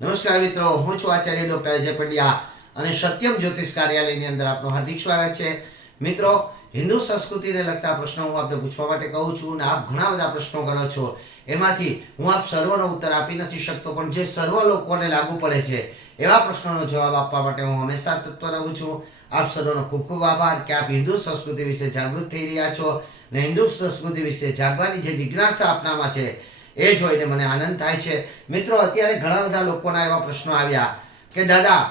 નમસ્કાર મિત્રો, હું છું આચાર્ય ડોક્ટર અજય પંડ્યા અને સત્યમ જ્યોતિષ કાર્યાલયની અંદર આપનું હાર્દિક સ્વાગત છે. મિત્રો, હિન્દુ સંસ્કૃતિને લગતા પ્રશ્નો હું આપને પૂછવા માટે કહું છું અને આપ ઘણા બધા પ્રશ્નો કરો છો. એમાંથી હું આપ સર્વનો ઉત્તર આપી નથી શકતો, પણ જે સર્વ લોકોને લાગુ પડે છે એવા પ્રશ્નોનો જવાબ આપવા માટે હું હંમેશા તત્પર રહું છું. આપ સર્વનો ખૂબ ખૂબ આભાર કે આપ હિન્દુ સંસ્કૃતિ વિશે જાગૃત થઈ રહ્યા છો અને હિન્દુ સંસ્કૃતિ વિશે જાગવાની જે જિજ્ઞાસા આપનામાં છે એ જોઈને મને આનંદ થાય છે. મિત્રો, અત્યારે ઘણા બધા લોકોના એવા પ્રશ્નો આવ્યા કે દાદા,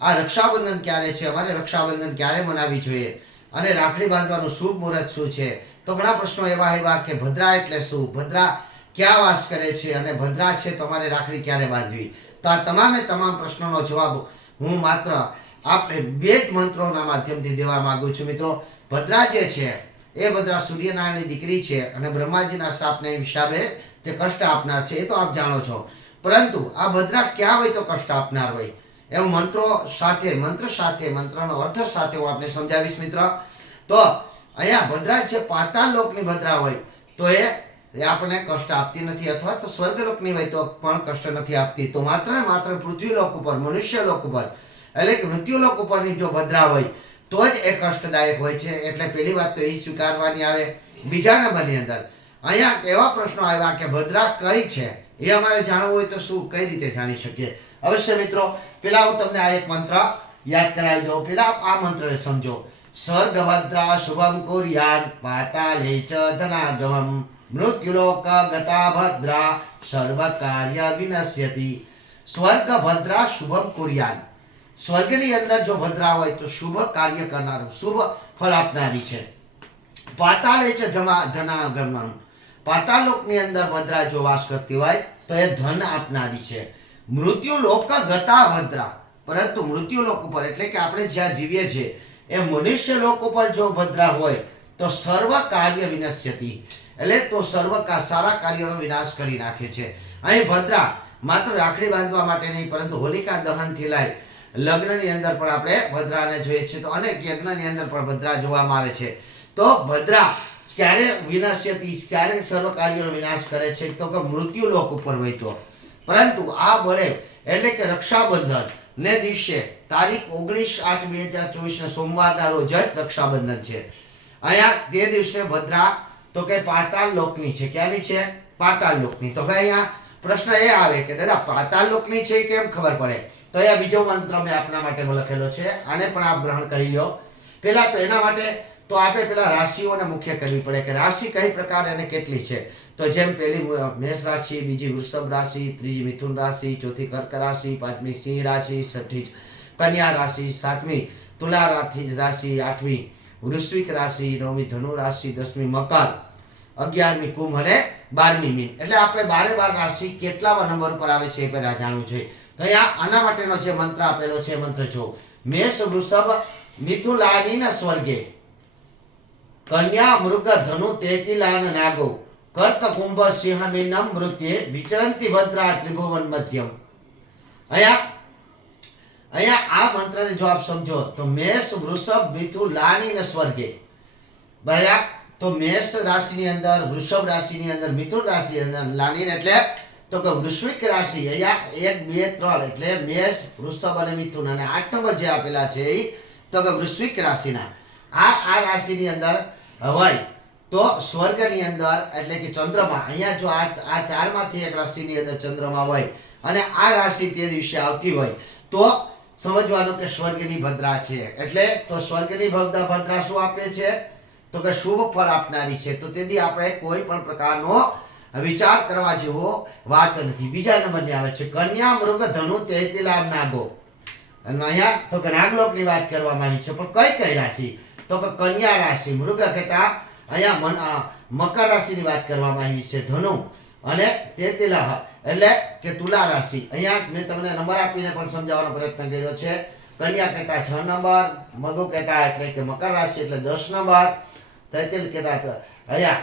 આ રક્ષાબંધન ક્યારે છે, અમારે રક્ષાબંધન ક્યારે મનાવવી જોઈએ અને રાખડી બાંધવાનું શુભ મુહૂર્ત શું છે. તો ઘણા પ્રશ્નો એવા આવ્યા કે ભદ્રા એટલે શું, ભદ્રા ક્યાં વાસ કરે છે અને ભદ્રા છે તો અમારે રાખડી ક્યારે બાંધવી. તો આ તમામે તમામ પ્રશ્નોનો જવાબ હું માત્ર આપણે બે જ મંત્રોના માધ્યમથી દેવા માંગુ છું. મિત્રો, ભદ્રા જે છે એ ભદ્રા સૂર્યનારાયણની દીકરી છે અને બ્રહ્માજીના શાપને હિસાબે તે કષ્ટ આપનાર છે, એ તો આપ જાણો છો. પરંતુ આ ભદ્રા ક્યાં હોય તો કષ્ટ આપનાર હોય એવું મંત્ર સાથે મંત્રનો અર્થ સાથે હું આપને સમજાવીશ. મિત્ર, તો અહીંયા ભદ્રા છે પાતાળ લોકની ભદ્રા હોય તો એ આપણને કષ્ટ આપતી નથી, અથવા તો સ્વર્ગલોકની હોય તો પણ કષ્ટ નથી આપતી. તો માત્ર ને માત્ર પૃથ્વીલોક ઉપર, મનુષ્ય લોક ઉપર એટલે કે મૃત્યુલોક ઉપરની જો ભદ્રા હોય તો જ એ કષ્ટદાયક હોય છે. એટલે પહેલી વાત તો એ સ્વીકારવાની આવે. બીજા નંબરની અંદર અહીંયા એવા પ્રશ્નો આવ્યા કે ભદ્રા કઈ છે એ અમારે જાણવું હોય તો શું, કઈ રીતે જાણી શકીએ? અવશ્ય મિત્રો, પેલા હું તમને આ એક મંત્ર યાદ કરાવી દઉં. પેલા આ મંત્રને સમજો. સ્વર્ગભદ્રા શુભમ કુર્યાન પાતાલે ચ ધનાગમમ મૃત્યુલોક ગતા ભદ્રા સર્વ કાર્ય વિનશ્યતિ. સ્વર્ગભદ્રા શુભમ કુર્યાન, સ્વર્ગની અંદર જો ભદ્રા હોય તો શુભ કાર્ય કરનારું, શુભ ફળ આપનારી છે. પાતાલે ચ ધનાગમમ, પાતાળલોકની અંદર ભદ્રા જો વાસ કરતી હોય તો એ ધન આપનારી છે. મૃત્યુલોક ગતા ભદ્રા, પરંતુ મૃત્યુલોક ઉપર એટલે કે આપણે જ્યાં જીવીએ છીએ એ મનુષ્ય લોક ઉપર જો ભદ્રા હોય તો સર્વ કાર્ય વિનશ્યતિ, એટલે તો સારા કાર્યોનો વિનાશ કરી નાખે છે. અહીં ભદ્રા માત્ર રાખડી બાંધવા માટે નહીં, પરંતુ હોલિકા દહનથી લઈ લગ્નની અંદર પણ આપણે ભદ્રાને જોઈએ છીએ. તો અનેક યજ્ઞની અંદર પણ ભદ્રા જોવામાં આવે છે. તો ભદ્રા ક્યારે વિનાશ્યતિ, ક્યારે સર્વ કાર્યોનો વિનાશ કરે છે તો કે મૃત્યુલોક ઉપર હોય તો. પરંતુ આ બળે એટલે કે રક્ષાબંધન ને દિવસે તારીખ 19/8/2024 સોમવારના રોજ જ રક્ષાબંધન છે. અહીંયા તે દિવસે ભદ્રા તો કે પાતાળ લોકની છે. ક્યાંની છે? પાતાળ લોકની. તો હવે અહીંયા પ્રશ્ન એ આવે કે દાદા પાતાળ લોકની છે કેમ ખબર પડે? તો અહીંયા બીજો મંત્ર મેં આપના માટે લખેલો છે, આને પણ આપ ગ્રહણ કરી લો. પહેલા તો એના માટે તો આપણે પેલા રાશિઓને મુખ્ય કરવી પડે કે રાશિ કઈ પ્રકાર અને કેટલી છે. તો જેમ પહેલી મેષ રાશિ, બીજી વૃષભ રાશિ, ત્રીજી મિથુન રાશિ, ચોથી કર્ક રાશિ, પાંચમી સિંહ રાશિ, છઠ્ઠી કન્યા રાશિ, સાતમી તુલા રાશિ, આઠમી વૃશ્ચિક રાશિ, નવમી ધનુ રાશિ, 10મી મકર, 11મી કુંભ અને 12મી મીન. એટલે આપણે 12 રાશિ કેટલામાં નંબર પર આવે છે એ પહેલા જાણવું જોઈએ. તો અહીંયા આના માટેનો જે મંત્ર આપેલો છે મંત્ર જો. મેષ વૃષભ મિથુલાની સ્વર્ગે, કન્યા મૃગ ધનુ તેતિલાન નાગો, કર્ક કુંભ સિંહ મીનમ મૃત્યે વિચરંતી ભદ્રા ત્રિભુવન મધ્યમ. અહીંયા આ મંત્રને જો આપ સમજો તો મેષ વૃષભ મિથુલાની સ્વર્ગે, બરાબર. તો મેષ રાશિની અંદર, વૃષભ રાશિની અંદર, મિથુન રાશિની અંદર લાની એટલે તો કે વૃશ્ચિક રાશિ. અહીંયા 1 2 3 એટલે મેષ, વૃષભ અને મિથુન, અને 8 નંબર જે આપેલા છે એ તો કે વૃશ્ચિક રાશિના આ રાશિની અંદર હોય તો સ્વર્ગની અંદર એટલે કે ચંદ્રમા, અહીંયા જો આ ચારમાંથી એક રાશિની અંદર ચંદ્રમા હોય અને આ રાશિ તે દિવસે આવતી હોય તો સમજવાનું કે સ્વર્ગની ભદ્રા છે. એટલે તો સ્વર્ગની ભદ્રા શું આપે છે તો કે શુભ ફળ આપનારી છે. તો તેથી આપણે કોઈ પણ પ્રકારનો વિચાર કરવા જેવો વાત નથી. બીજા નંબરની આવે છે કન્યા મૃગ ધનુ તેતિલામ નાગો, અને અહીંયા તો કે નાગલોકની વાત કરવામાં આવી છે. પણ કઈ રાશિ તો કે કન્યા રાશિ, મૃગ કહેતા અહીંયા મકર રાશિની વાત કરવામાં આવી છે, ધનુ અને તેતિલા એટલે કે તુલા રાશિ. અહીંયા મેં તમને નંબર આપીને પણ સમજાવવાનો પ્રયત્ન કર્યો છે. કન્યા કહેતા 6 નંબર, મગુ કહેતા એટલે કે મકર રાશિ એટલે 10 નંબર, તેતિલ કહેતા અહીંયા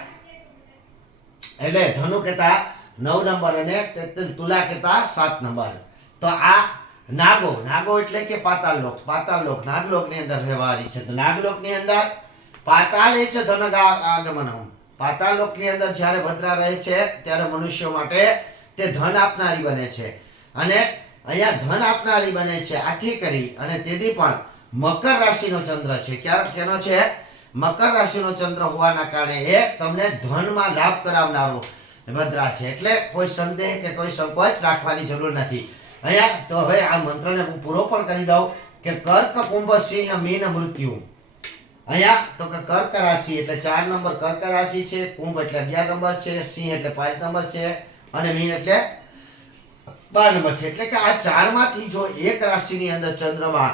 એટલે ધનુ કહેતા 9 નંબર અને તેતિલ તુલા કહેતા 7 નંબર. તો આ નાગો એટલે કે પાતાળલોક, નાગલોકની અંદર વ્યવહારી છે. તો નાગલોકની અંદર પાતાળે ચ ધનગાગમનમ, પાતાળલોકની અંદર જ્યારે ભદ્રા રહે છે ત્યારે મનુષ્યો માટે તે ધન આપનારી બને છે. અને અહીંયા ધન આપનારી બને છે આથી કરી અને તેથી પણ મકર રાશિનો ચંદ્ર છે. કેનો છે? મકર રાશિનો ચંદ્ર હોવાના કારણે એ તમને ધનમાં લાભ કરાવનારો ભદ્રા છે. એટલે કોઈ સંદેહ કે કોઈ સંકોચ રાખવાની જરૂર નથી. અહીંયા તો હવે આ મંત્રને હું પૂરો પણ કરી દઉં કે કર્ક કુંભ સિંહ મીન મૃત્યુ. અહીંયા તો કે કર્ક રાશિ એટલે 4 નંબર કર્ક રાશિ છે, કુંભ એટલે 11 નંબર છે, સિંહ એટલે 5 નંબર છે અને મીન એટલે 12 નંબર છે. એટલે કે આ ચારમાંથી જો એક રાશિની અંદર ચંદ્રમા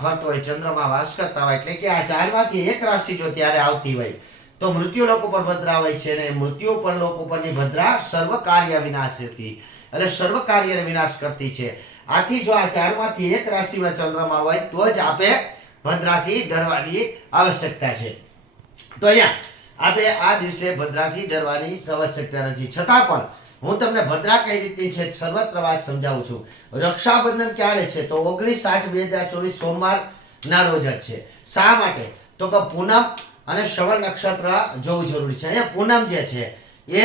ફરતો હોય, ચંદ્રમાં વાસ કરતા હોય, એટલે કે આ ચારમાંથી એક રાશિ જો ત્યારે આવતી હોય તો મૃત્યુ લોક ઉપર ભદ્રા હોય છે અને મૃત્યુ પર લોક ઉપરની ભદ્રા સર્વ કાર્ય વિનાશ હતી, એટલે સર્વ કાર્યને વિનાશ કરતી છે. આથી જો આ ચારમાંથી એક રાશિમાં ચંદ્રમા હોય તો જ આપે ભદ્રાથી ડરવાની આવશ્યકતા છે. તો અહીંયા આપે આ દિવસે ભદ્રાથી ડરવાની આવશ્યકતા નથી. છતાં પણ હું તમને ભદ્રા કઈ રીતની છે સર્વત્ર વાત સમજાવું છું. રક્ષાબંધન ક્યારે છે? તો 19/8/2024 સોમવાર ના રોજ જ છે. શા માટે? તો કે પૂનમ અને શ્રવણ નક્ષત્ર જોવું જરૂરી છે. અહીંયા પૂનમ જે છે એ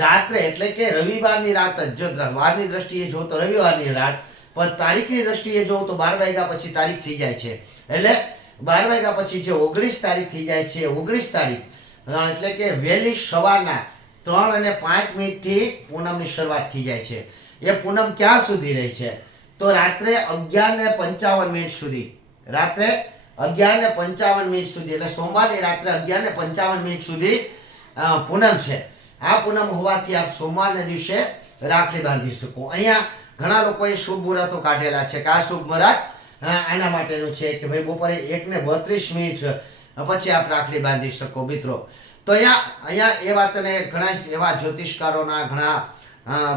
રાત્રે એટલે કે રવિવારની રાત જ, જો વારની દ્રષ્ટિએ જો તો રવિવારની રાત, પણ તારીખની દ્રષ્ટિએ જો તો 12 વાગ્યા પછી તારીખ થઈ જાય છે. એટલે 12 વાગ્યા પછી જે 19 તારીખ થઈ જાય છે, 19 તારીખ એટલે કે વહેલી સવારના 3:05 થી પૂનમની શરૂઆત થઈ જાય છે. એ પૂનમ ક્યાં સુધી રહે છે? તો રાત્રે 11:55 સુધી, રાત્રે 11:55 સુધી, એટલે સોમવારે રાત્રે 11:55 સુધી પૂનમ છે. આ પૂનમ હોવાથી આપ સોમવારના દિવસે રાખડી બાંધી શકો. અહીંયા ઘણા લોકોએ શુભ મુહૂર્તો કાઢેલા છે કે આ શુભ મુહૂર્ત આના માટેનું છે કે ભાઈ બપોરે 1:32 પછી આપ રાખડી બાંધી શકો મિત્રો. તો અહીંયા એ વાતને ઘણા એવા જ્યોતિષકારોના ઘણા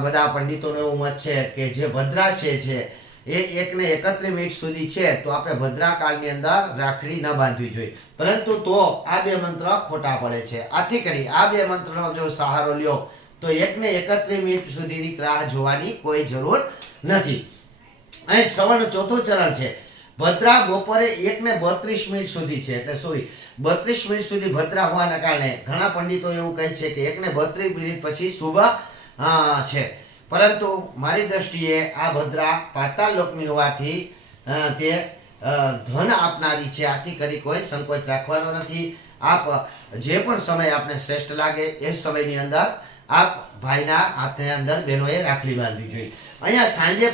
બધા પંડિતોનો એવું મત છે કે જે ભદ્રા છે એ 1:31 સુધી છે તો આપણે ભદ્રા કાળની અંદર રાખડી ન બાંધવી જોઈએ, પરંતુ તો આ બે મંત્ર ખોટા પડે છે. આથી કરી આ બે મંત્રનો જો સહારો લ્યો તો 1:31 સુધીની રાહ જોવાની કોઈ જરૂર નથી. અહીં શ્રવણનું ચોથું ચરણ છે. ભદ્રા બપોરે 1:32 સુધી છે, એટલે સોરી 32 મિનિટ સુધી ભદ્રા હોવાના કારણે ઘણા પંડિતો એવું કહે છે કે 1:32 પછી શુભ છે, પરંતુ મારી દ્રષ્ટિએ આ ભદ્રા પાતાળ લોકની હોવાથી તે ધન આપનારી છે. આથી કરી કોઈ સંકોચ રાખવાનો નથી. આપ જે પણ સમય આપને શ્રેષ્ઠ લાગે એ સમયની અંદર આપ ભાઈના હાથની અંદર બહેનોએ રાખડી બાંધવી જોઈએ. અહીંયા સાંજે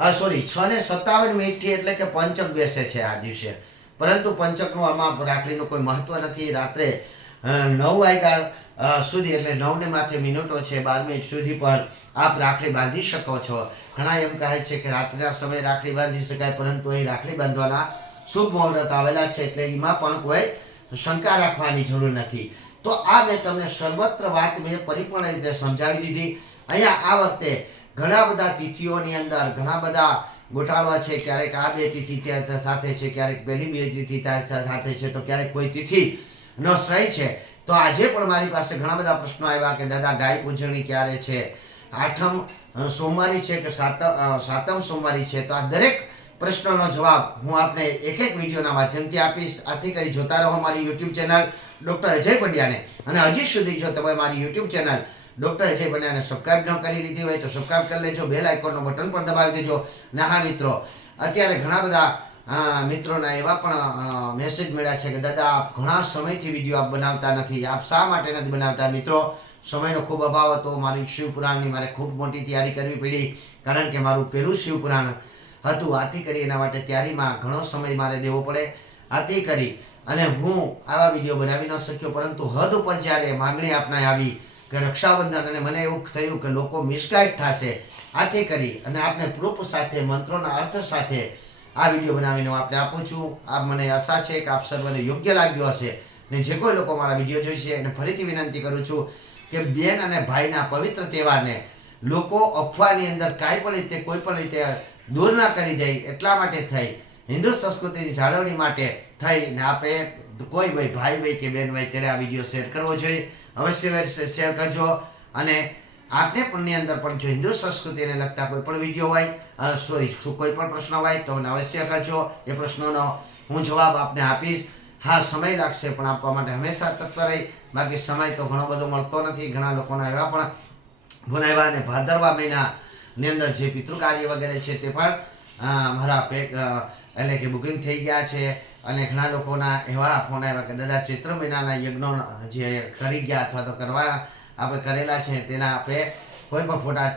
6:57 એટલે કે પંચક બેસે છે આ દિવસે, પરંતુ પંચકનું આમાં રાખડીનું કોઈ મહત્વ નથી. રાત્રે 9 વાગ્યા સુધી એટલે 9 ને માથે મિનિટો છે, 12 મિનિટ સુધી પણ આપ રાખડી બાંધી શકો છો. ઘણા એમ કહે છે કે રાત્રિના સમયે રાખડી બાંધી શકાય, પરંતુ અહીં રાખડી બાંધવાના શુભ મુહૂર્ત આવેલા છે એટલે એમાં પણ કોઈ શંકા રાખવાની જરૂર નથી. તો આ મેં તમને સર્વત્ર વાત મેં પરિપૂર્ણ રીતે સમજાવી દીધી. અહીંયા આ વખતે ઘણા બધા તિથિઓની અંદર ઘણા બધા ગોઠાળવા છે. ક્યારેક આ બે તિથિ સાથે છે, ક્યારેક પહેલી બે તિથિ સાથે છે, તો ક્યારેક કોઈ તિથિ નો શ્રય છે. તો આજે પણ મારી પાસે ઘણા બધા પ્રશ્નો આવ્યા કે દાદા ગાય પૂજણી ક્યારે છે, આઠમ સોમવારી છે કે સાતમ સોમવારી છે. તો આ દરેક પ્રશ્નોનો જવાબ હું આપને એક એક વિડીયોના માધ્યમથી આપીશ. આથી કરી જોતા રહો મારી યુટ્યુબ ચેનલ ડૉક્ટર અજય પંડ્યાને. અને હજી સુધી જો તમે મારી યુટ્યુબ ચેનલ ડૉક્ટર અજય પંડ્યાને સબસ્ક્રાઇબ ન કરી લીધી હોય તો સબસ્ક્રાઇબ કરી લેજો, બેલ આઇકોનનો બટન પણ દબાવી દેજો. ને હા મિત્રો, અત્યારે ઘણા બધા મિત્રોના એવા પણ મેસેજ મળ્યા છે કે દાદા આપ ઘણા સમયથી વિડીયો આપ બનાવતા નથી, આપ શા માટે નથી બનાવતા? મિત્રો, સમયનો ખૂબ અભાવ હતો. મારી શિવપુરાણની મારે ખૂબ મોટી તૈયારી કરવી પડી, કારણ કે મારું પહેલું શિવપુરાણ હતું. આથી કરી એના માટે તૈયારીમાં ઘણો સમય મારે દેવો પડે. આથી કરી અને હું આવા વિડીયો બનાવી ન શક્યો, પરંતુ હદ ઉપર જ્યારે માગણી આપના આવી કે રક્ષાબંધન, અને મને એવું થયું કે લોકો મિસગાઈડ થશે, આથી કરી અને આપને પ્રૂફ સાથે મંત્રોના અર્થ સાથે આ વિડીયો બનાવીને આપણે આપું છું. આપ મને આશા છે કે આપ સર્વને યોગ્ય લાગ્યો હશે. ને જે કોઈ લોકો મારા વિડીયો જોઈશે એને ફરીથી વિનંતી કરું છું કે બેન અને ભાઈના પવિત્ર તહેવારને લોકો અફવાની અંદર કાંઈ પણ રીતે કોઈ પણ રીતે દૂર ના કરી દે, એટલા માટે થઈ હિન્દુ સંસ્કૃતિની જાળવણી માટે થઈને આપણે કોઈ ભાઈ હોય કે બેન હોય તેને આ વિડીયો શેર કરવો જોઈએ. અવશ્ય શેર કરજો. અને આપને પણની અંદર પણ જો હિન્દુ સંસ્કૃતિને લગતા કોઈ પણ વિડીયો હોય, કોઈ પણ પ્રશ્ન હોય તો મને અવશ્ય કરજો. એ પ્રશ્નોનો હું જવાબ આપને આપીશ. હા, સમય લાગશે પણ આપવા માટે હંમેશા તત્પર રહી. બાકી સમય તો ઘણો બધો મળતો નથી. ઘણા લોકોના એવા પણ ભણાવ્યા અને ભાદરવા મહિના ની અંદર જે પિતૃ કાર્ય વગેરે છે તે પણ મારા પેક એટલે કે બુકિંગ થઈ ગયા છે. અને ઘણા લોકોના એવા ફોન આવ્યા કે દાદા ચૈત્ર મહિનાના યજ્ઞો જે કરી ગયા અથવા તો કરવા આપણે કરેલા છે તેના આપણે કોઈ પણ ફોટા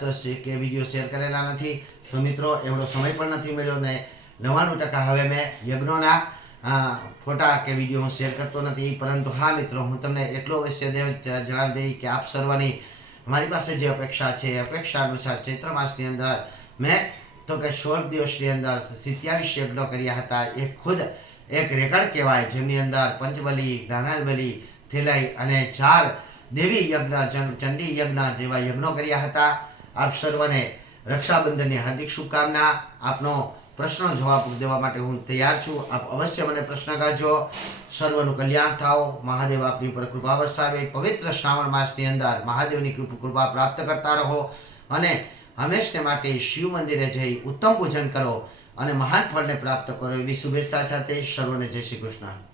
કે વિડીયો શેર કરેલા નથી. તો મિત્રો એવડો સમય પણ નથી મળ્યો ને 99% હવે મેં યજ્ઞોના ફોટા કે વિડીયો હું શેર કરતો નથી. પરંતુ હા મિત્રો, હું તમને એટલો અવશ્ય જણાવી દઈ કે આપ સર્વની મારી પાસે જે અપેક્ષા છે એ અપેક્ષા અનુસાર ચૈત્ર માસની અંદર મેં તો કે 16 દિવસની અંદર 27 યજ્ઞો કર્યા હતા. એ ખુદ એક રેકર્ડ કહેવાય, જેમની અંદર પંચબલી, જ્ઞાનાબલી, થેલાઈ અને 4 દેવી યજ્ઞ, ચંડી યજ્ઞ જેવા યજ્ઞો કર્યા હતા. આપ સર્વને રક્ષાબંધનની હાર્દિક શુભકામના. આપનો પ્રશ્નનો જવાબ દેવા માટે હું તૈયાર છું. આપ અવશ્ય મને પ્રશ્ન કરજો. સર્વનું કલ્યાણ થાઓ. મહાદેવ આપની પર કૃપા વરસાવે. પવિત્ર શ્રાવણ માસની અંદર મહાદેવની કૃપા પ્રાપ્ત કરતા રહો અને હંમેશને માટે શિવ મંદિરે જઈ ઉત્તમ પૂજન કરો અને મહાન ફળને પ્રાપ્ત કરો એવી શુભેચ્છા સાથે સર્વને જય શ્રી કૃષ્ણ.